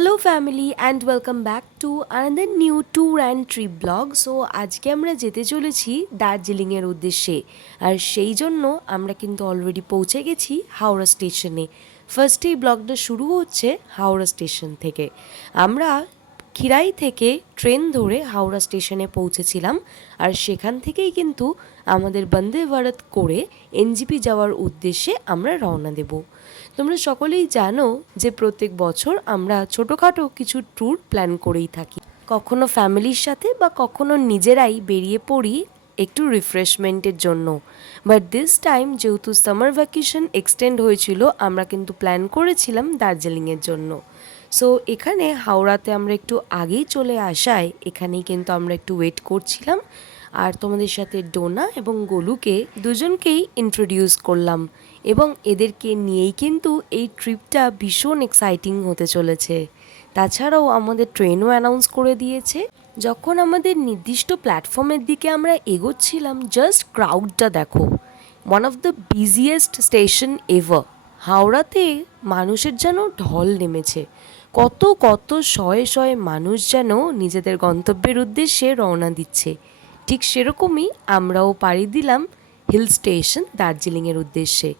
Hello family and welcome back to another new tour and trip blog. So আজকে আমরা যেতে চলেছি দার্জিলিংয়ের উদ্দেশ্যে, আর সেই জন্য আমরা কিন্তু অলরেডি পৌঁছে গেছি হাওড়া স্টেশনে। ফার্স্টেই ব্লগটা শুরু হচ্ছে হাওড়া স্টেশন থেকে। আমরা খিরাই থেকে ট্রেন ধরে হাওড়া স্টেশনে পৌঁছেছিলাম, আর সেখান থেকেই কিন্তু আমাদের বন্দে ভারত করে এনজিপি যাওয়ার উদ্দেশ্যে আমরা রওনা দেব। তোমরা সকলেই জানো যে প্রত্যেক বছর আমরা ছোটোখাটো কিছু ট্যুর প্ল্যান করেই থাকি, কখনো ফ্যামিলির সাথে বা কখনো নিজেরাই বেরিয়ে পড়ি একটু রিফ্রেশমেন্টের জন্য। বাট দিস টাইম যেহেতু সামার ভ্যাকেশন এক্সটেন্ড হয়েছিল, আমরা কিন্তু প্ল্যান করেছিলাম দার্জিলিংয়ের জন্য। সো এখানে হাওড়াতে আমরা একটু আগেই চলে আসায় এখানেই কিন্তু আমরা একটু ওয়েট করছিলাম, আর তোমাদের সাথে ডোনা এবং গোলুকে দুজনকেই ইন্ট্রোডিউস করলাম, এবং এদেরকে নিয়েই কিন্তু এই ট্রিপটা ভীষণ এক্সাইটিং হতে চলেছে। তাছাড়াও আমাদের ট্রেনও অ্যানাউন্স করে দিয়েছে। যখন আমাদের নির্দিষ্ট প্ল্যাটফর্মের দিকে আমরা এগোচ্ছিলাম, জাস্ট ক্রাউডটা দেখো, one of the busiest station ever. হাওড়াতে মানুষের যেন ঢল নেমেছে, কত কত শয়ে শয়ে মানুষ যেন নিজেদের গন্তব্যের উদ্দেশ্যে রওনা দিচ্ছে। ঠিক সেরকমই আমরাও পাড়ি দিলাম হিল স্টেশন দার্জিলিংয়ের উদ্দেশ্যে।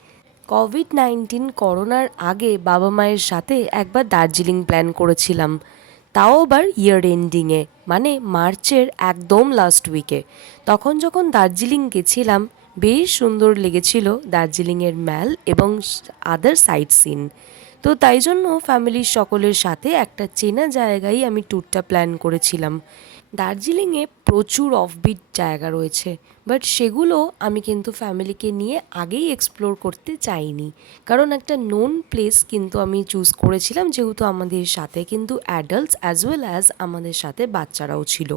কোভিড-19 করোনার আগে বাবা মায়ের সাথে একবার দার্জিলিং প্ল্যান করেছিলাম, তাও আবার ইয়ার এন্ডিংয়ে, মানে মার্চের একদম লাস্ট উইকে। তখন যখন দার্জিলিং গেছিলাম, বেশ সুন্দর লেগেছিল দার্জিলিংয়ের ম্যাল এবং আদার সাইট সিন। তো তাই জন্য ফ্যামিলির সকলের সাথে একটা চেনা জায়গায় আমি ট্যুরটা প্ল্যান করেছিলাম। দার্জিলিংয়ে প্রচুর অফবিট জায়গা রয়েছে, বাট সেগুলো আমি কিন্তু ফ্যামিলিকে নিয়ে আগেই এক্সপ্লোর করতে চাইনি, কারণ একটা নোন প্লেস কিন্তু আমি চুজ করেছিলাম, যেহেতু আমাদের সাথে কিন্তু অ্যাডাল্টস অ্যাজ ওয়েল অ্যাজ আমাদের সাথে বাচ্চারাও ছিল।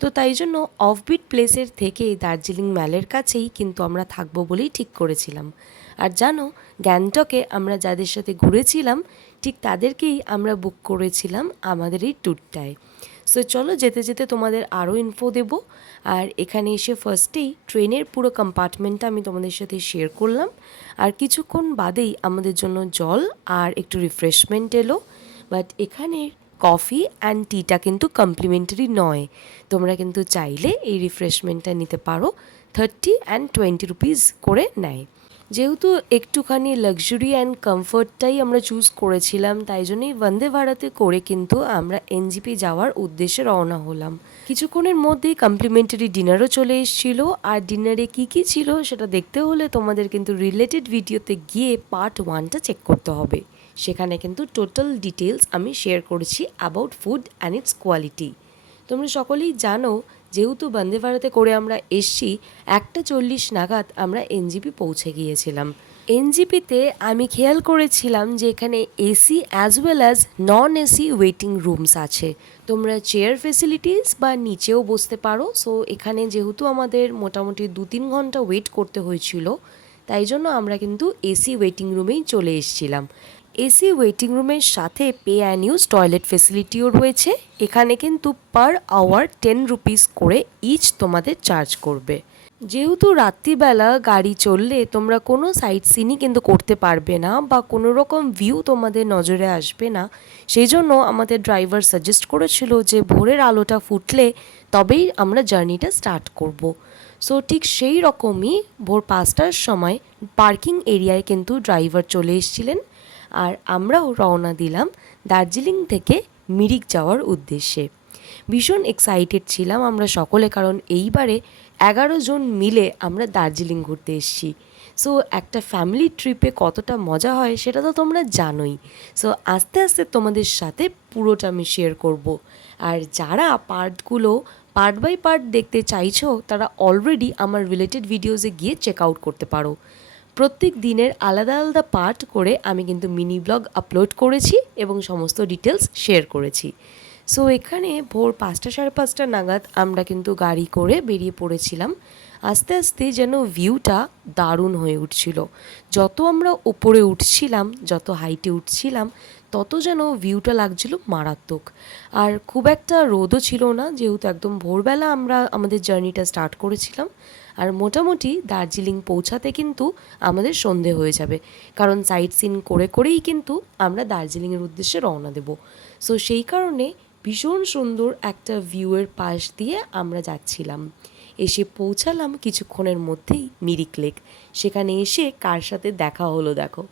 তো তাই জন্য অফবিট প্লেসের থেকে দার্জিলিং ম্যালের কাছেই কিন্তু আমরা থাকবো বলেই ঠিক করেছিলাম। আর জানো, গ্যাংটকে আমরা যাদের সাথে ঘুরেছিলাম ঠিক তাদেরকেই আমরা বুক করেছিলাম আমাদের এই ট্যুরটায়। সো চলো যেতে যেতে তোমাদের আরও ইনফো দেব। আর এখানে এসে ফার্স্টেই ট্রেনের পুরো কম্পার্টমেন্টটা আমি তোমাদের সাথে শেয়ার করলাম, আর কিছুক্ষণ বাদেই আমাদের জন্য জল আর একটু রিফ্রেশমেন্ট এলো। বাট এখানে কফি অ্যান্ড টিটা কিন্তু কমপ্লিমেন্টারি নয়, তোমরা কিন্তু চাইলে এই রিফ্রেশমেন্টটা নিতে পারো। 30 অ্যান্ড 20 রুপিস করে নেয়। যেহেতু একটুখানি লাক্সারি অ্যান্ড কমফর্টটাই আমরা চুজ করেছিলাম, তাই জন্যই বন্দে ভারতে করে কিন্তু আমরা এনজিপি যাওয়ার উদ্দেশ্যে রওনা হলাম। কিছুক্ষণের মধ্যেই কমপ্লিমেন্টারি ডিনারও চলে এসেছিলো, আর ডিনারে কী কী ছিল সেটা দেখতে হলে তোমাদের কিন্তু রিলেটেড ভিডিওতে গিয়ে পার্ট 1টা চেক করতে হবে। সেখানে কিন্তু টোটাল ডিটেলস আমি শেয়ার করেছি about food and it's quality. তোমরা সকলেই জানো, যেহেতু বন্দে ভারতে করে আমরা এসছি 1:40 নাগাদ আমরা এনজিপি পৌঁছে গিয়েছিলাম। এনজিপিতে আমি খেয়াল করেছিলাম যে এখানে AC as well as non AC waiting rooms আছে। তোমরা চেয়ার ফেসিলিটিস বা নিচেও বসতে পারো। সো এখানে যেহেতু আমাদের মোটামুটি 2-3 ঘন্টা ওয়েট করতে হয়েছিল, তাই জন্য আমরা কিন্তু এসি ওয়েটিং রুমেই চলে এসেছিলাম। এসি ওয়েটিং রুমের সাথে পে অ্যান্ড ইউজ টয়লেট ফেসিলিটিও রয়েছে। এখানে কিন্তু পার আওয়ার 10 রুপিস করে ইচ তোমাদের চার্জ করবে। যেহেতু রাত্রিবেলা গাড়ি চললে তোমরা কোনো সাইট সিনই কিন্তু করতে পারবে না, বা কোনো রকম ভিউ তোমাদের নজরে আসবে না, সেই জন্য আমাদের ড্রাইভার সাজেস্ট করেছিল যে ভোরের আলোটা ফুটলে তবেই আমরা জার্নিটা স্টার্ট করব। সো ঠিক সেই রকমই ভোর 5টার সময় পার্কিং এরিয়ায় কিন্তু ড্রাইভার চলে এসেছিলেন, আর আমরাও রওনা দিলাম দার্জিলিং থেকে মিরিক যাওয়ার উদ্দেশ্যে। ভীষণ এক্সাইটেড ছিলাম আমরা সকলে, কারণ এইবারে 11 জন মিলে আমরা দার্জিলিং ঘুরতে এসেছি। সো একটা ফ্যামিলি ট্রিপে কতটা মজা হয় সেটা তো তোমরা জানোই। সো আস্তে আস্তে তোমাদের সাথে পুরোটা আমি শেয়ার করব। আর যারা পার্টগুলো পার্ট বাই পার্ট দেখতে চাইছো, তারা অলরেডি আমার রিলেটেড ভিডিওসে গিয়ে চেক আউট করতে পারো। প্রত্যেক দিনের আলাদা আলাদা পার্ট করে আমি কিন্তু মিনি ব্লগ আপলোড করেছি এবং সমস্ত ডিটেলস শেয়ার করেছি। সো এখানে ভোর 5টা-5:30 নাগাদ আমরা কিন্তু গাড়ি করে বেরিয়ে পড়েছিলাম। আস্তে আস্তে যেন ভিউটা দারুণ হয়ে উঠছিল। যত আমরা উপরে উঠছিলাম, যত হাইটে উঠছিলাম, তত যেন ভিউটা লাগছিল মারাত্মক। আর খুব একটা রোদও ছিল না, যেহেতু একদম ভোরবেলা আমরা আমাদের জার্নিটা স্টার্ট করেছিলাম। আর মোটামুটি দার্জিলিং পৌঁছাতে কিন্তু আমাদের সন্ধে হয়ে যাবে, কারণ সাইট সিন করে করেই কিন্তু আমরা দার্জিলিংয়ের উদ্দেশ্যে রওনা দেব। সো সেই কারণে ভীষণ সুন্দর একটা ভিউয়ের পাশ দিয়ে আমরা যাচ্ছিলাম। এসে পৌঁছালাম কিছুক্ষণের মধ্যেই মিরিক লেক। সেখানে এসে কার সাথে দেখা হলো দেখো,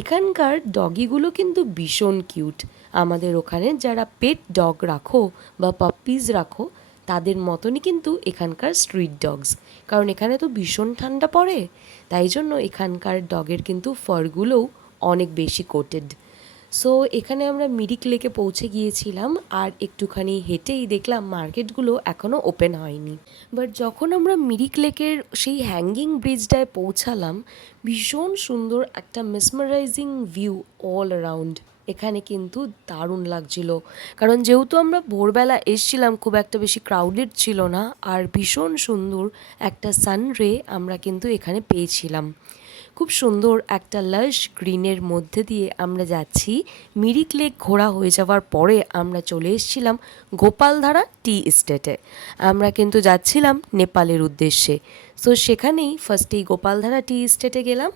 এখানকার ডগিগুলো কিন্তু ভীষণ কিউট। আমাদের ওখানে যারা পেট ডগ রাখো বা পাপ্পিজ রাখো তাদের মতনই কিন্তু এখানকার স্ট্রিট ডগস, কারণ এখানে তো ভীষণ ঠান্ডা পড়ে, তাই জন্য এখানকার ডগের কিন্তু ফারগুলোও অনেক বেশি কোটেড। সো এখানে আমরা মিরিক লেকে পৌঁছে গিয়েছিলাম, আর একটুখানি হেঁটেই দেখলাম মার্কেটগুলো এখনও ওপেন হয়নি। বাট যখন আমরা মিরিক লেকের সেই হ্যাঙ্গিং ব্রিজটায় পৌঁছালাম, ভীষণ সুন্দর একটা মেসমারাইজিং ভিউ অল অ্যারাউন্ড। এখানে কিন্তু দারুণ লাগছিল, কারণ যেহেতু আমরা ভোরবেলা এসছিলাম, খুব একটা বেশি ক্রাউডেড ছিল না, আর ভীষণ সুন্দর একটা সানরে আমরা কিন্তু এখানে পেয়েছিলাম। খুব সুন্দর একটা লাশ গ্রিনের মধ্যে দিয়ে আমরা যাচ্ছি। মিরিক লেক ঘোরা হয়ে যাওয়ার পরে আমরা চলে এসেছিলাম গোপালধারা টি এস্টেটে। আমরা কিন্তু যাচ্ছিলাম নেপালের উদ্দেশ্যে। সো সেখানেই ফার্স্টেই গোপালধারা টি এস্টেটে গেলাম।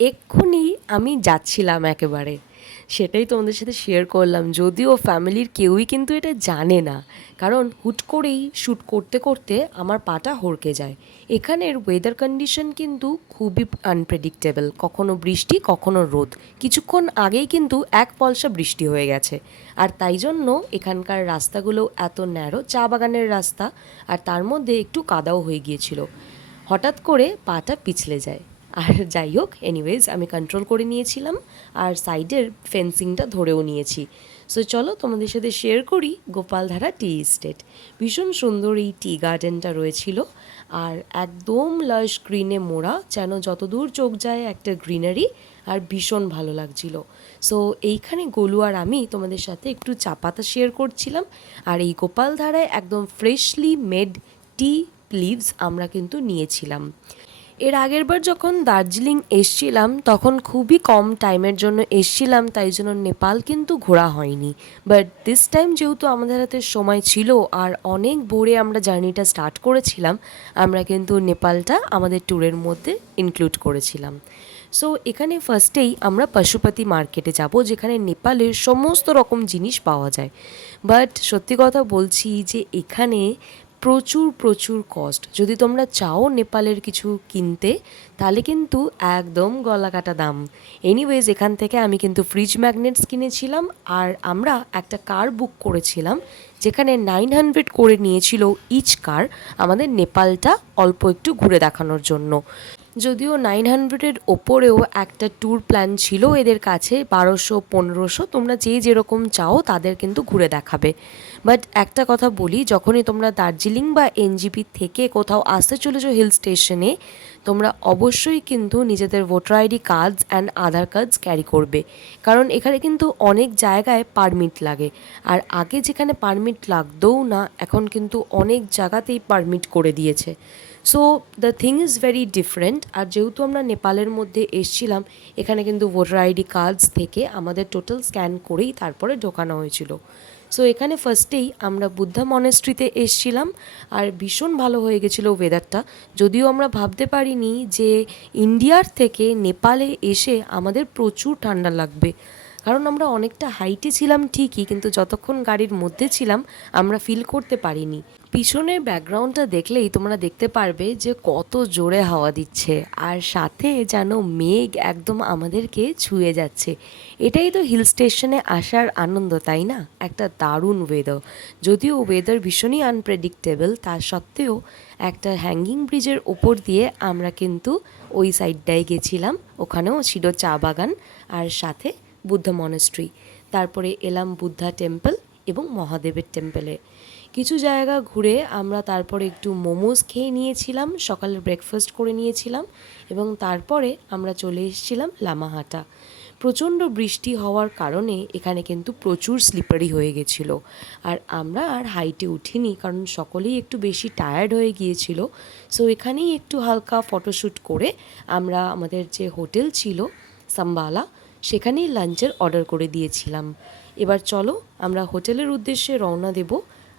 এক্ষুনি আমি যাচ্ছিলাম একেবারে, সেটাই তোমাদের সাথে শেয়ার করলাম। যদিও ফ্যামিলির কেউই কিন্তু এটা জানে না, কারণ হুট করেই শ্যুট করতে করতে আমার পাটা হড়কে যায়। এখানের ওয়েদার কন্ডিশন কিন্তু খুবই আনপ্রেডিক্টেবল, কখনো বৃষ্টি কখনো রোদ। কিছুক্ষণ আগেই কিন্তু এক পলসা বৃষ্টি হয়ে গেছে, আর তাই জন্য এখানকার রাস্তাগুলো এত ন্যারো, চা বাগানের রাস্তা, আর তার মধ্যে একটু কাদাও হয়ে গিয়েছিল। হঠাৎ করে পাটা পিছলে যায়। আর যাই হোক, এনিওয়েজ আমি কন্ট্রোল করে নিয়েছিলাম, আর সাইডের ফেন্সিংটা ধরেও নিয়েছি। সো চলো তোমাদের সাথে শেয়ার করি গোপালধারা টি এস্টেট। ভীষণ সুন্দর এই টি গার্ডেনটা রয়েছিল, আর একদম লাশ গ্রিনে মোড়া, যেন যতদূর চোখ যায় একটা গ্রিনারি, আর ভীষণ ভালো লাগছিল। সো এইখানে গোলু আর আমি তোমাদের সাথে একটু চা পাতা শেয়ার করছিলাম, আর এই গোপালধারায় একদম ফ্রেশলি মেড টি লিভস আমরা কিন্তু নিয়েছিলাম। এর আগের বার যখন দার্জিলিং এসছিলাম তখন খুবই কম টাইমের জন্য এসছিলাম, তাই জন্য নেপাল কিন্তু ঘোরা হয়নি। বাট দিস টাইম যেহেতু আমাদের হাতে সময় ছিল আর অনেক ভোরে আমরা জার্নিটা স্টার্ট করেছিলাম, আমরা কিন্তু নেপালটা আমাদের ট্যুরের মধ্যে ইনক্লুড করেছিলাম। সো এখানে ফার্স্টেই আমরা পশুপতি মার্কেটে যাব, যেখানে নেপালের সমস্ত রকম জিনিস পাওয়া যায়। বাট সত্যি কথা বলছি যে এখানে প্রচুর প্রচুর কস্ট। যদি তোমরা চাও নেপালের কিছু কিনতে, তাহলে কিন্তু একদম গলাকাটা দাম। এনিওয়েজ এখান থেকে আমি কিন্তু ফ্রিজ ম্যাগনেটস কিনেছিলাম, আর আমরা একটা কার বুক করেছিলাম, যেখানে 900 করে নিয়েছিল ইচ কার, আমাদের নেপালটা অল্প একটু ঘুরে দেখানোর জন্য। যদিও 900-এর ওপরেও একটা ট্যুর প্ল্যান ছিল এদের কাছে, 1200-1500, তোমরা যে যেরকম চাও তাদের কিন্তু ঘুরে দেখাবে। বাট একটা কথা বলি, যখনই তোমরা দার্জিলিং বা এনজিপি থেকে কোথাও আসতে চলেছো হিল স্টেশনে, তোমরা অবশ্যই কিন্তু নিজেদের voter ID cards and Aadhaar cards carry করবে, কারণ এখানে কিন্তু অনেক জায়গায় পারমিট লাগে। আর আগে যেখানে পারমিট লাগতোও না, এখন কিন্তু অনেক জায়গাতেই পারমিট করে দিয়েছে। So the thing is very different. আর যেহেতু আমরা নেপালের মধ্যে এসছিলাম, এখানে কিন্তু ভোটার আইডি কার্ডস থেকে আমাদের টোটাল স্ক্যান করেই তারপরে ঢোকানো হয়েছিল। সো এখানে ফার্স্টেই আমরা বুদ্ধা মনেস্ট্রিতে এসছিলাম, আর ভীষণ ভালো হয়ে গেছিলো ওয়েদারটা। যদিও আমরা ভাবতে পারিনি যে ইন্ডিয়ার থেকে নেপালে এসে আমাদের প্রচুর ঠান্ডা লাগবে, কারণ আমরা অনেকটা হাইটে ছিলাম ঠিকই, কিন্তু যতক্ষণ গাড়ির মধ্যে ছিলাম আমরা ফিল করতে পারিনি। পিছনের ব্যাকগ্রাউন্ডটা দেখলেই তোমরা দেখতে পারবে যে কত জোরে হাওয়া দিচ্ছে, আর সাথে যেন মেঘ একদম আমাদেরকে ছুঁয়ে যাচ্ছে। এটাই তো হিল স্টেশনে আসার আনন্দ, তাই না? একটা দারুণ ওয়েদার। যদিও ওয়েদার ভীষণই আনপ্রেডিক্টেবল, তা সত্ত্বেও একটা হ্যাঙ্গিং ব্রিজের ওপর দিয়ে আমরা কিন্তু ওই সাইডটায় গেছিলাম। ওখানেও ছিল চা বাগান, আর সাথে বুদ্ধা মনেস্ট্রি। তারপরে এলাম বুদ্ধা টেম্পল এবং মহাদেবের টেম্পলে। কিছু জায়গা ঘুরে আমরা তারপরে একটু মোমোস খেয়ে নিয়েছিলাম, সকালের ব্রেকফাস্ট করে নিয়েছিলাম, এবং তারপরে আমরা চলে এসেছিলাম লামাহাটা। প্রচণ্ড বৃষ্টি হওয়ার কারণে এখানে কিন্তু প্রচুর স্লিপারি হয়ে গেছিল, আর আমরা আর হাইটে উঠিনি, কারণ সকলেই একটু বেশি টায়ার্ড হয়ে গিয়েছিল। সো এখানেই একটু হালকা ফটোশ্যুট করে আমরা আমাদের যে হোটেল ছিল সাম্বালা, সেখানেই লাঞ্চের অর্ডার করে দিয়েছিলাম। এবার চলো আমরা হোটেলের উদ্দেশ্যে রওনা দেব,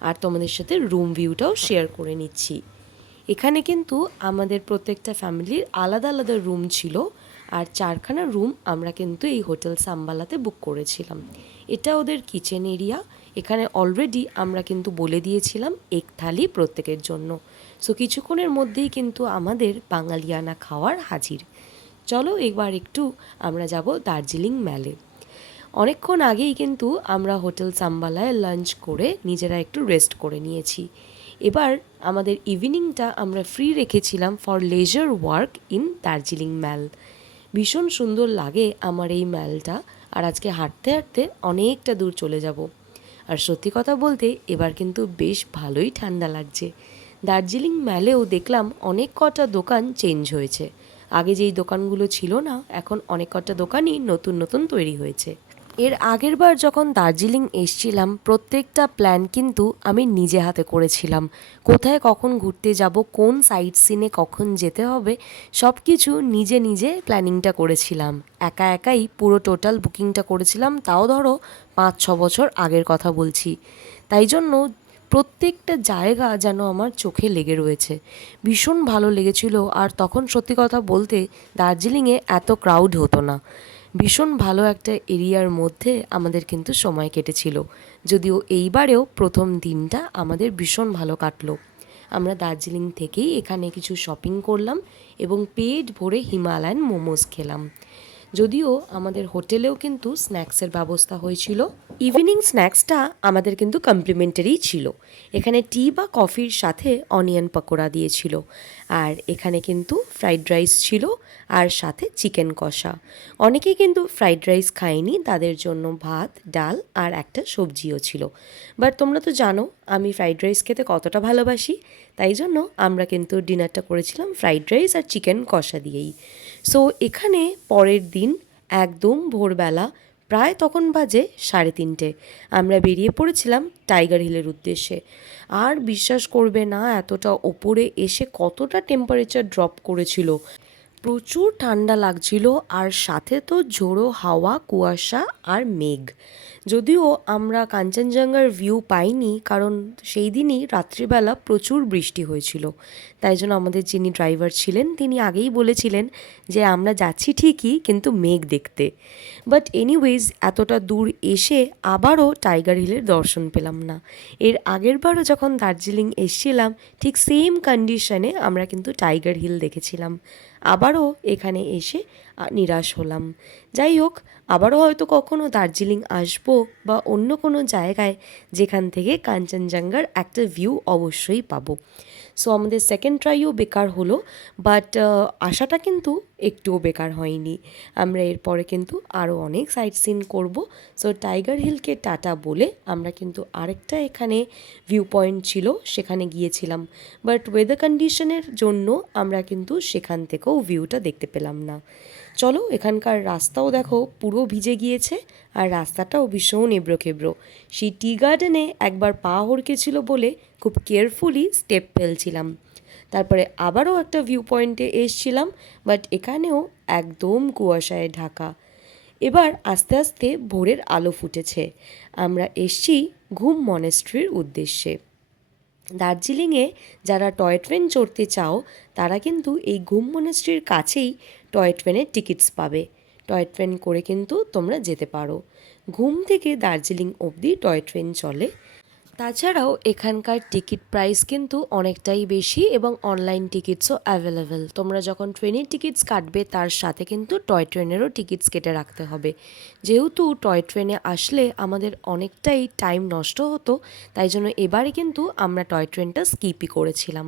আর তোমাদের সাথে রুম ভিউটাও শেয়ার করে নিচ্ছি। এখানে কিন্তু আমাদের প্রত্যেকটা ফ্যামিলির আলাদা আলাদা রুম ছিল, আর 4খানা রুম আমরা কিন্তু এই হোটেল সাম্বালাতে বুক করেছিলাম। এটা ওদের কিচেন এরিয়া। এখানে অলরেডি আমরা কিন্তু বলে দিয়েছিলাম এক থালি প্রত্যেকের জন্য। সো কিছুক্ষণের মধ্যেই কিন্তু আমাদের বাঙালিয়ানা খাওয়ার হাজির। চলো এবার একটু আমরা যাব দার্জিলিং ম্যালে। অনেকক্ষণ আগেই কিন্তু আমরা হোটেল সাম্বালায় লাঞ্চ করে নিজেরা একটু রেস্ট করে নিয়েছি। এবার আমাদের ইভিনিংটা আমরা ফ্রি রেখেছিলাম for leisure work in Darjeeling mall. ভীষণ সুন্দর লাগে আমার এই ম্যালটা, আর আজকে হাঁটতে হাঁটতে অনেকটা দূর চলে যাব। আর সত্যি কথা বলতে এবার কিন্তু বেশ ভালোই ঠান্ডা লাগছে। দার্জিলিং ম্যালেও দেখলাম অনেক কটা দোকান চেঞ্জ হয়েছে। আগে যেই দোকানগুলো ছিল না, এখন অনেক কটা দোকানই নতুন নতুন তৈরি হয়েছে। এর আগের বার যখন দার্জিলিং এসছিলাম, প্রত্যেকটা প্ল্যান কিন্তু আমি নিজে হাতে করেছিলাম। কোথায় কখন ঘুরতে যাব, কোন সাইট সিনে কখন যেতে হবে, সব কিছু নিজে নিজে প্ল্যানিংটা করেছিলাম। একা একাই পুরো টোটাল বুকিংটা করেছিলাম, তাও ধরো 5-6 বছর আগের কথা বলছি। তাই জন্য প্রত্যেকটা জায়গা যেন আমার চোখে লেগে রয়েছে। ভীষণ ভালো লেগেছিল। আর তখন সত্যি কথা বলতে দার্জিলিংয়ে এত ক্রাউড হতো না। ভীষণ ভালো একটা এরিয়ার মধ্যে আমাদের কিন্তু সময় কেটেছিল। যদিও এইবারেও প্রথম দিনটা আমাদের ভীষণ ভালো কাটলো। আমরা দার্জিলিং থেকেই এখানে কিছু শপিং করলাম এবং পেট ভরে হিমালয়ান মোমোস খেলাম। যদিও আমাদের হোটেলেও কিন্তু স্ন্যাক্সের ব্যবস্থা হয়েছিল। ইভিনিং স্ন্যাক্সটা আমাদের কিন্তু কমপ্লিমেন্টারি ছিল। এখানে টি বা কফির সাথে অনিয়ন পকোড়া দিয়েছিল, আর এখানে কিন্তু ফ্রাইড রাইস ছিল, আর সাথে চিকেন কষা। অনেকেই কিন্তু ফ্রাইড রাইস খায়নি, তাদের জন্য ভাত, ডাল আর একটা সবজিও ছিল। বাট তোমরা তো জানো আমি ফ্রাইড রাইস খেতে কতটা ভালোবাসি, তাই জন্য আমরা কিন্তু ডিনারটা করেছিলাম ফ্রাইড রাইস আর চিকেন কষা দিয়েই। সো এখানে পরের দিন একদম ভোরবেলা, প্রায় তখন বাজে 3:30, আমরা বেরিয়ে পড়েছিলাম টাইগার হিলের উদ্দেশ্যে। আর বিশ্বাস করবে না, এতটা ওপরে এসে কতটা টেম্পারেচার ড্রপ করেছিল। প্রচুর ঠান্ডা লাগছিল, আর সাথে তো ঝোড়ো হাওয়া, কুয়াশা আর মেঘ। যদিও আমরা কাঞ্চনজঙ্ঘার ভিউ পাইনি, কারণ সেই দিনই রাত্রিবেলা প্রচুর বৃষ্টি হয়েছিল। তাই জন্য আমাদের যিনি ড্রাইভার ছিলেন তিনি আগেই বলেছিলেন যে আমরা যাচ্ছি ঠিকই, কিন্তু মেঘ দেখতে। বাট এনিওয়েজ এতটা দূর এসে আবারও টাইগার হিলের দর্শন পেলাম না। এর আগের বারও যখন দার্জিলিং এসেছিলাম ঠিক সেম কন্ডিশনে আমরা কিন্তু টাইগার হিল দেখেছিলাম। আবারও এখানে এসে নিরাশ হলাম। যাই হোক, আবারও হয়তো কখনো দার্জিলিং আসবো, বা অন্য কোনো জায়গায় যেখান থেকে কাঞ্চনজঙ্ঘার একটা ভিউ অবশ্যই পাবো। সো আমাদের সেকেন্ড ট্রাইও বেকার হলো, বাট আশাটা কিন্তু একটুও বেকার হয়নি। আমরা এরপরে কিন্তু আরও অনেক সাইট সিন করবো। সো টাইগার হিলকে টাটা বলে আমরা কিন্তু আরেকটা এখানে ভিউ পয়েন্ট ছিল সেখানে গিয়েছিলাম। বাট ওয়েদার কন্ডিশনের জন্য আমরা কিন্তু সেখান থেকেও ভিউটা দেখতে পেলাম না। চলো, এখানকার রাস্তাও দেখো পুরো ভিজে গিয়েছে, আর রাস্তাটাও ভীষণ এবড়ো-খেবড়ো। সেই টি গার্ডেনে একবার পা হড়কেছিল বলে খুব কেয়ারফুলি স্টেপ ফেলছিলাম। তারপরে আবারও একটা ভিউ পয়েন্টে এসছিলাম, বাট এখানেও একদম কুয়াশায় ঢাকা। এবার আস্তে আস্তে ভোরের আলো ফুটেছে। আমরা এসছি ঘুম মনেস্ট্রির উদ্দেশ্যে। দার্জিলিংয়ে যারা টয় ট্রেন চড়তে চাও তারা কিন্তু এই ঘুম মনেস্ট্রির কাছেই টয় ট্রেনের টিকিটস পাবে। টয় ট্রেন করে কিন্তু তোমরা যেতে পারো। ঘুম থেকে দার্জিলিং অবধি টয় ট্রেন চলে। তাছাড়াও এখানকার টিকিট প্রাইস কিন্তু অনেকটাই বেশি, এবং অনলাইন টিকিটসও অ্যাভেলেবেল। তোমরা যখন ট্রেনের টিকিটস কাটবে তার সাথে কিন্তু টয় ট্রেনেরও টিকিটস কেটে রাখতে হবে। যেহেতু টয় ট্রেনে আসলে আমাদের অনেকটাই টাইম নষ্ট হতো, তাই জন্য এবারে কিন্তু আমরা টয় ট্রেনটা স্কিপই করেছিলাম।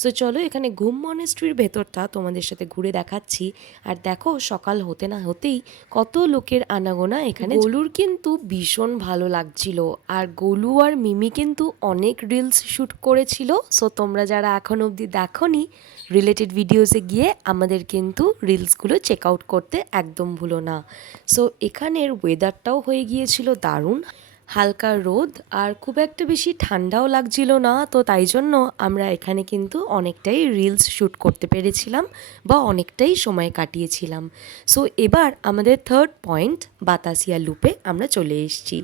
সো চলো, এখানে ঘুম মনেস্ট্রির ভেতরটা তোমাদের সাথে ঘুরে দেখাচ্ছি। আর দেখো, সকাল হতে না হতেই কত লোকের আনাগোনা এখানে। গোলুর কিন্তু ভীষণ ভালো লাগছিল, আর গোলু আর মিমি কিন্তু অনেক রিলস শ্যুট করেছিল। সো তোমরা যারা এখন অবধি দেখোনি, রিলেটেড ভিডিওসে গিয়ে আমাদের কিন্তু রিলসগুলো চেক আউট করতে একদম ভুলো না। সো এখানের ওয়েদারটাও হয়ে গিয়েছিল দারুণ। হালকা রোদ আর খুব একটা বেশি ঠান্ডাও লাগছিল না, তো তাই জন্য আমরা এখানে কিন্তু অনেকটাই রিলস শ্যুট করতে পেরেছিলাম বা অনেকটাই সময় কাটিয়েছিলাম। সো এবার আমাদের থার্ড পয়েন্ট বাতাসিয়া লুপে আমরা চলে এসেছি।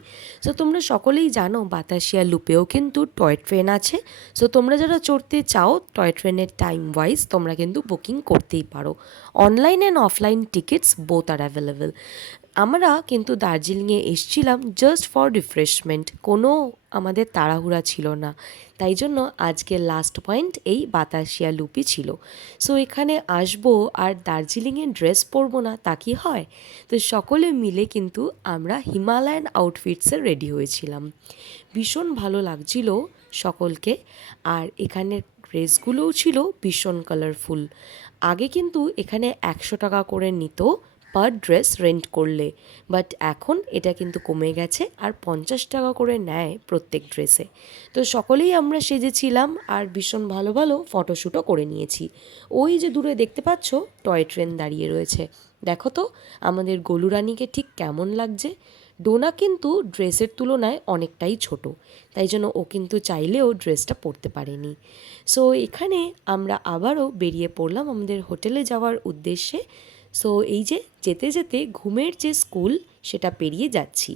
সো তোমরা সকলেই জানো বাতাসিয়া লুপেও কিন্তু টয় ট্রেন আছে। সো তোমরা যারা চড়তে চাও টয় ট্রেনের টাইম ওয়াইজ তোমরা কিন্তু বুকিং করতেই পারো। Online and offline tickets both are available. আমরা কিন্তু দার্জিলিংয়ে এসছিলাম জাস্ট ফর রিফ্রেশমেন্ট, কোনো আমাদের তাড়াহুড়া ছিল না। তাই জন্য আজকের লাস্ট পয়েন্ট এই বাতাসিয়া লুপই ছিল। সো এখানে আসবো আর দার্জিলিংয়ে ড্রেস পরবো না তা কি হয়? তো সকলে মিলে কিন্তু আমরা হিমালয়ান আউটফিটসে রেডি হয়েছিলাম। ভীষণ ভালো লাগছিল সকলকে, আর এখানের ড্রেসগুলোও ছিল ভীষণ কালারফুল। আগে কিন্তু এখানে 100 টাকা করে নিত পার ড্রেস রেন্ট করলে, বাট এখন এটা কিন্তু কমে গেছে আর 50 টাকা করে নেয় প্রত্যেক ড্রেসে। তো সকলেই আমরা সেজেছিলাম আর ভীষণ ভালো ভালো ফটোশ্যুটও করে নিয়েছি। ওই যে দূরে দেখতে পাচ্ছ টয় ট্রেন দাঁড়িয়ে রয়েছে, দেখো তো আমাদের গোলু রানীকে ঠিক কেমন লাগছে। ডোনা কিন্তু ড্রেসের তুলনায় অনেকটাই ছোট, তাই জন্য ও কিন্তু চাইলেও ড্রেসটা পরতে পারেনি। সো এখানে আমরা আবারও বেরিয়ে পড়লাম আমাদের হোটেলে যাওয়ার উদ্দেশ্যে। সো এই যে যেতে যেতে ঘুমের যে স্কুল সেটা পেরিয়ে যাচ্ছি।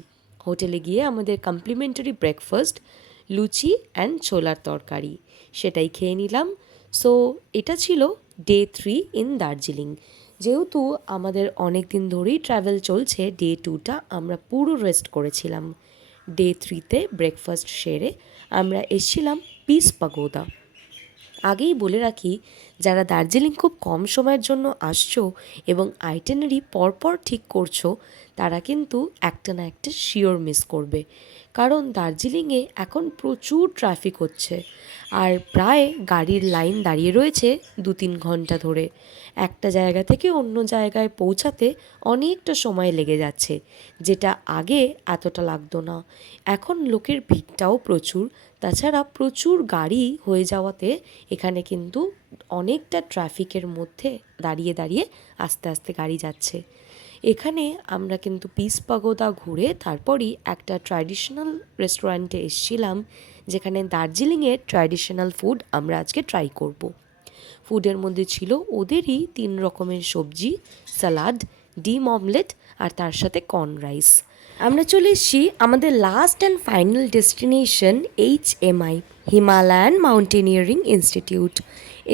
হোটেলে গিয়ে আমাদের কমপ্লিমেন্টারি ব্রেকফাস্ট লুচি অ্যান্ড ছোলার তরকারি সেটাই খেয়ে নিলাম। সো এটা ছিল ডে 3 ইন দার্জিলিং। যেহেতু আমাদের অনেক দিন ধরেই ট্রাভেল চলছে, ডে 2টা আমরা পুরো রেস্ট করেছিলাম। ডে 3তে ব্রেকফাস্ট সেরে আমরা এসেছিলাম পিস পাগোদা। আগেই বলে রাখি, যারা দার্জিলিং খুব কম সময়ের জন্য আসছো এবং আইটেনারি পরপর ঠিক করছো তারা কিন্তু একটা না একটা শিওর মিস করবে, কারণ দার্জিলিংয়ে এখন প্রচুর ট্রাফিক হচ্ছে আর প্রায় গাড়ির লাইন দাঁড়িয়ে রয়েছে 2-3 ঘন্টা ধরে। একটা জায়গা থেকে অন্য জায়গায় পৌঁছাতে অনেকটা সময় লেগে যাচ্ছে, যেটা আগে এতটা লাগতো না। এখন লোকের ভিড়টাও প্রচুর, তাছাড়া প্রচুর গাড়ি হয়ে যাওয়াতে এখানে কিন্তু অনেকটা ট্রাফিকের মধ্যে দাঁড়িয়ে দাঁড়িয়ে আস্তে আস্তে গাড়ি যাচ্ছে। এখানে আমরা কিন্তু পিস পাগোদা ঘুরে তারপরই একটা ট্র্যাডিশনাল রেস্টুরেন্টে এসেছিলাম, যেখানে দার্জিলিংয়ের ট্র্যাডিশনাল ফুড আমরা আজকে ট্রাই করব। ফুডের মধ্যে ছিল ওদেরই 3 রকমের সবজি, স্যালাড, ডিম অমলেট আর তার সাথে কর্ন রাইস। আমরা চলে এসেছি আমাদের last and final destination HMI, Himalayan mountaineering institute.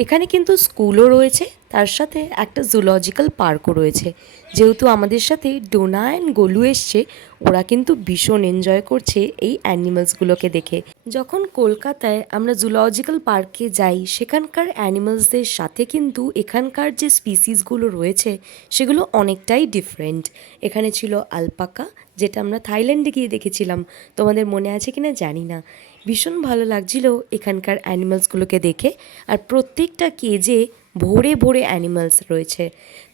এখানে কিন্তু স্কুলও রয়েছে, তার সাথে একটা জুলজিক্যাল পার্কও রয়েছে। যেহেতু আমাদের সাথে ডোনা অ্যান্ড গোলু এসছে, ওরা কিন্তু ভীষণ এনজয় করছে এই অ্যানিমালসগুলোকে দেখে। যখন কলকাতায় আমরা জুলজিক্যাল পার্কে যাই সেখানকার অ্যানিমালসদের সাথে কিন্তু এখানকার যে স্পিসিসগুলো রয়েছে সেগুলো অনেকটাই ডিফারেন্ট। এখানে ছিল আলপাকা, যেটা আমরা থাইল্যান্ডে গিয়ে দেখেছিলাম, তোমাদের মনে আছে কিনা জানি না। ভীষণ ভালো লাগছিল এখানকার অ্যানিমালসগুলোকে দেখে, আর প্রত্যেকটা কেজে ভরে ভরে অ্যানিমালস রয়েছে।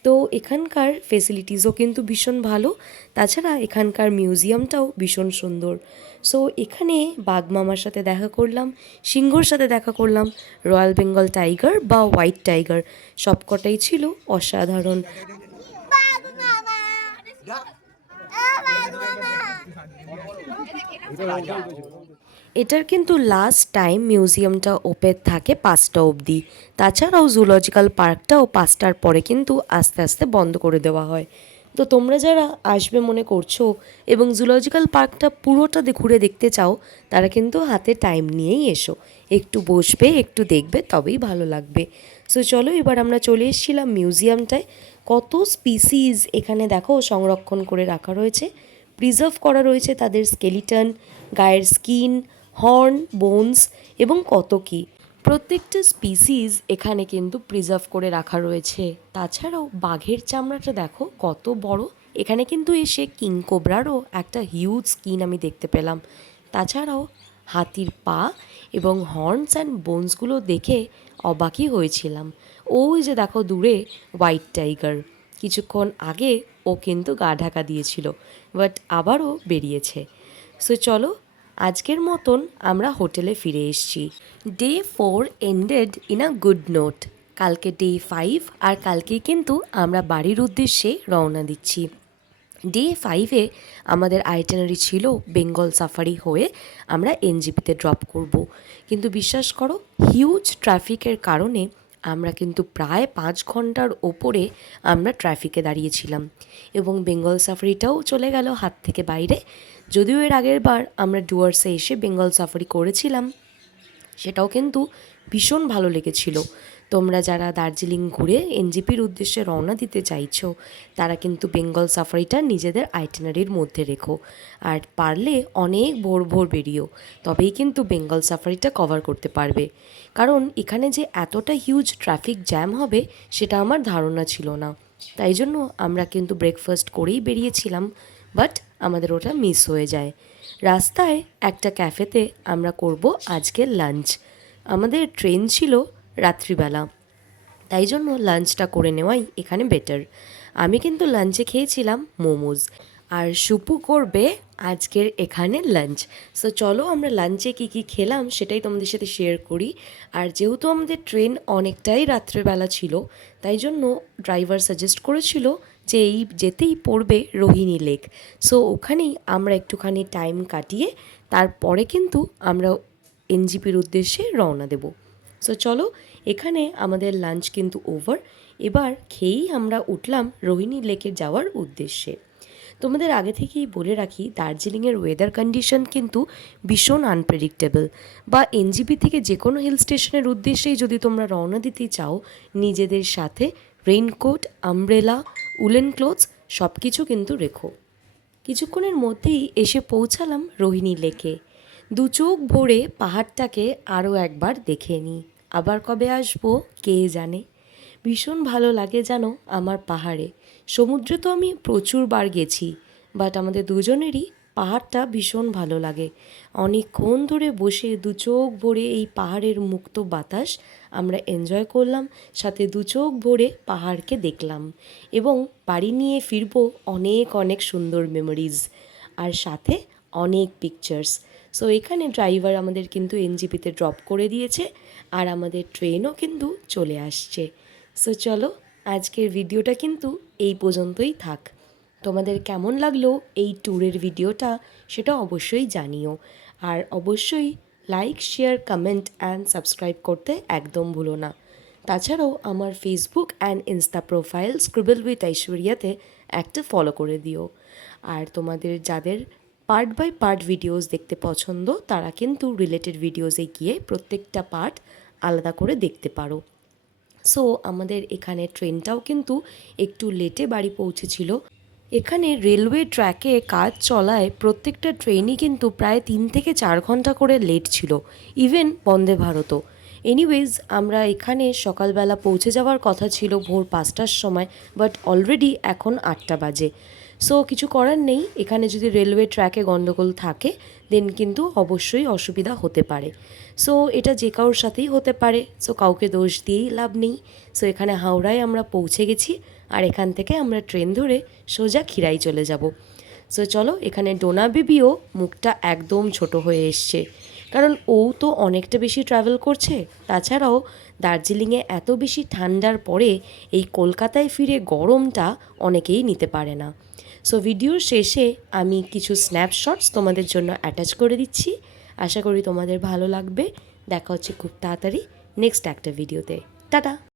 তো এখানকার ফেসিলিটিসও কিন্তু ভীষণ ভালো, তাছাড়া এখানকার মিউজিয়ামটাও ভীষণ সুন্দর। সো এখানে বাঘমামার সাথে দেখা করলাম, সিংহর সাথে দেখা করলাম, রয়্যাল বেঙ্গল টাইগার বা হোয়াইট টাইগার সবকটাই ছিল অসাধারণ। এটার কিন্তু লাস্ট টাইম মিউজিয়ামটা ওপেন থাকে 5টা অবধি, তাছাড়াও জুলজিক্যাল পার্কটাও 5টার পরে কিন্তু আস্তে আস্তে বন্ধ করে দেওয়া হয়। তো তোমরা যারা আসবে মনে করছো এবং জুলজিক্যাল পার্কটা পুরোটা ঘুরে দেখতে চাও, তারা কিন্তু হাতে টাইম নিয়েই এসো, একটু বসবে একটু দেখবে তবেই ভালো লাগবে। সো চলো এবার আমরা চলে এসেছিলাম মিউজিয়ামটায়। কত স্পিসিস এখানে দেখো সংরক্ষণ করে রাখা রয়েছে, প্রিজার্ভ করা রয়েছে তাদের স্কেলিটন, গায়ের স্কিন, হর্ন, বোনস এবং কত কী। প্রত্যেকটা স্পিসিস এখানে কিন্তু প্রিজার্ভ করে রাখা রয়েছে। তাছাড়াও বাঘের চামড়াটা দেখো কত বড়। এখানে কিন্তু এসে কিং কোবরারও একটা হিউজ স্কিন আমি দেখতে পেলাম। তাছাড়াও হাতির পা এবং হর্নস অ্যান্ড বোনসগুলো দেখে অবাকই হয়েছিলাম। ওই যে দেখো দূরে হোয়াইট টাইগার, কিছুক্ষণ আগে ও কিন্তু গা ঢাকা দিয়েছিল, বাট আবারও বেরিয়েছে। সো চলো আজকের মতন আমরা হোটেলে ফিরে এসেছি। Day 4 ended in a good note. কালকে ডে 5, আর কালকেই কিন্তু আমরা বাড়ির উদ্দেশ্যে রওনা দিচ্ছি। ডে 5-এ আমাদের আইটিনারি ছিল বেঙ্গল সাফারি হয়ে আমরা এনজিপিতে ড্রপ করব, কিন্তু বিশ্বাস করো হিউজ ট্রাফিকের কারণে আমরা কিন্তু প্রায় 5 ঘন্টার ওপরে আমরা ট্রাফিকে দাঁড়িয়েছিলাম এবং বেঙ্গল সাফারিটাও চলে গেল হাত থেকে বাইরে। যদিও এর আগের বার আমরা ডুয়ার্সে এসে বেঙ্গল সাফারি করেছিলাম, সেটাও কিন্তু ভীষণ ভালো লেগেছিল। তোমরা যারা দার্জিলিং ঘুরে এনজিপির উদ্দেশ্যে রওনা দিতে চাইছো তারা কিন্তু বেঙ্গল সাফারিটা নিজেদের আইটিনারির মধ্যে রেখো, আর পারলে অনেক ভোর ভোর বেরিও, তবেই কিন্তু বেঙ্গল সাফারিটা কভার করতে পারবে। কারণ এখানে যে এতটা হিউজ ট্রাফিক জ্যাম হবে সেটা আমার ধারণা ছিল না, তাই জন্য আমরা কিন্তু ব্রেকফাস্ট করেই বেরিয়েছিলাম, বাট আমাদের ওটা মিস হয়ে যায়। রাস্তায় একটা ক্যাফেতে আমরা করব আজকে লাঞ্চ। আমাদের ট্রেন ছিল রাত্রিবেলা, তাই জন্য লাঞ্চটা করে নেওয়াই এখানে বেটার। আমি কিন্তু লাঞ্চে খেয়েছিলাম মোমোজ, আর সুপু করবে আজকের এখানে লাঞ্চ। সো চলো আমরা লাঞ্চে কী কী খেলাম সেটাই তোমাদের সাথে শেয়ার করি। আর যেহেতু আমাদের ট্রেন অনেকটাই রাত্রেবেলা ছিল, তাই জন্য ড্রাইভার সাজেস্ট করেছিল যে এই যেতেই পড়বে রোহিণী লেক। সো ওখানেই আমরা একটুখানি টাইম কাটিয়ে তারপরে কিন্তু আমরা এনজিপির উদ্দেশ্যে রওনা দেব। সো চলো, এখানে আমাদের লাঞ্চ কিন্তু ওভার। এবার খেয়েই আমরা উঠলাম রোহিণী লেকে যাওয়ার উদ্দেশ্যে। তোমাদের আগে থেকেই বলে রাখি, দার্জিলিংয়ের ওয়েদার কন্ডিশন কিন্তু ভীষণ আনপ্রেডিক্টেবল। বা এনজিপি থেকে যে কোনো হিল স্টেশনের উদ্দেশ্যেই যদি তোমরা রওনা দিতে চাও, নিজেদের সাথে রেইনকোট, আমব্রেলা, উলেন ক্লোথস সব কিছু কিন্তু রেখো। কিছুক্ষণের মধ্যেই এসে পৌঁছালাম রোহিণী লেকে। দু চোখ ভরে পাহাড়টাকে আরও একবার দেখে নিই, আবার কবে আসবো কে জানে। ভীষণ ভালো লাগে জানো আমার পাহাড়ে। সমুদ্রে তো আমি প্রচুর বার গেছি, বাট আমাদের দুজনেরই পাহাড়টা ভীষণ ভালো লাগে। অনেকক্ষণ ধরে বসে দু চোখ ভরে এই পাহাড়ের মুক্ত বাতাস আমরা এনজয় করলাম, সাথে দু চোখ ভরে পাহাড়কে দেখলাম এবং বাড়ি নিয়ে ফিরবো অনেক অনেক সুন্দর মেমোরিজ আর সাথে অনেক পিকচার্স। সো এখানে ড্রাইভার আমাদের কিন্তু এনজিপিতে ড্রপ করে দিয়েছে আর আমাদের ট্রেনও কিন্তু চলে আসছে। সো চলো, আজকের ভিডিওটা কিন্তু এই পর্যন্তই থাক। তোমাদের কেমন লাগলো এই ট্যুরের ভিডিওটা সেটা অবশ্যই জানিও, আর অবশ্যই like, share, comment and subscribe করতে একদম ভুলো না। তাছাড়াও আমার Facebook and Insta profile scribble with ঐশ্বরিয়াতে একটা ফলো করে দিও। আর তোমাদের যাদের পার্ট বাই পার্ট ভিডিওস দেখতে পছন্দ তারা কিন্তু রিলেটেড ভিডিওসে গিয়ে প্রত্যেকটা পার্ট আলাদা করে দেখতে পারো। সো আমাদের এখানে ট্রেনটাও কিন্তু একটু লেটে বাড়ি পৌঁছেছিল। এখানে রেলওয়ে ট্র্যাকে কাজ চলায় প্রত্যেকটা ট্রেনই কিন্তু প্রায় 3 থেকে 4 ঘন্টা করে লেট ছিল, ইভেন বন্দে ভারতও। এনিওয়েজ আমরা এখানে সকালবেলা পৌঁছে যাওয়ার কথা ছিল ভোর 5টার সময়, বাট অলরেডি এখন 8টা বাজে। সো কিছু করার নেই, এখানে যদি রেলওয়ে ট্র্যাকে গণ্ডগোল থাকে দেন কিন্তু অবশ্যই অসুবিধা হতে পারে। সো এটা যে কারোর সাথেই হতে পারে, সো কাউকে দোষ দিয়েই লাভ নেই। সো এখানে হাওড়ায় আমরা পৌঁছে গেছি, আর এখান থেকে আমরা ট্রেন ধরে সোজা খিরাই চলে যাব। সো চলো, এখানে ডোনা বেবিও মুখটা একদম ছোট হয়ে এসছে, কারণ ও তো অনেকটা বেশি ট্রাভেল করছে। তাছাড়াও দার্জিলিংয়ে এত বেশি ঠান্ডার পরে এই কলকাতায় ফিরে গরমটা অনেকেই নিতে পারে না। সো ভিডিওর শেষে আমি কিছু স্ন্যাপশটস তোমাদের জন্য অ্যাটাচ করে দিচ্ছি, আশা করি তোমাদের ভালো লাগবে। দেখা হচ্ছে খুব তাড়াতাড়ি নেক্সট একটা ভিডিওতে। টাটা।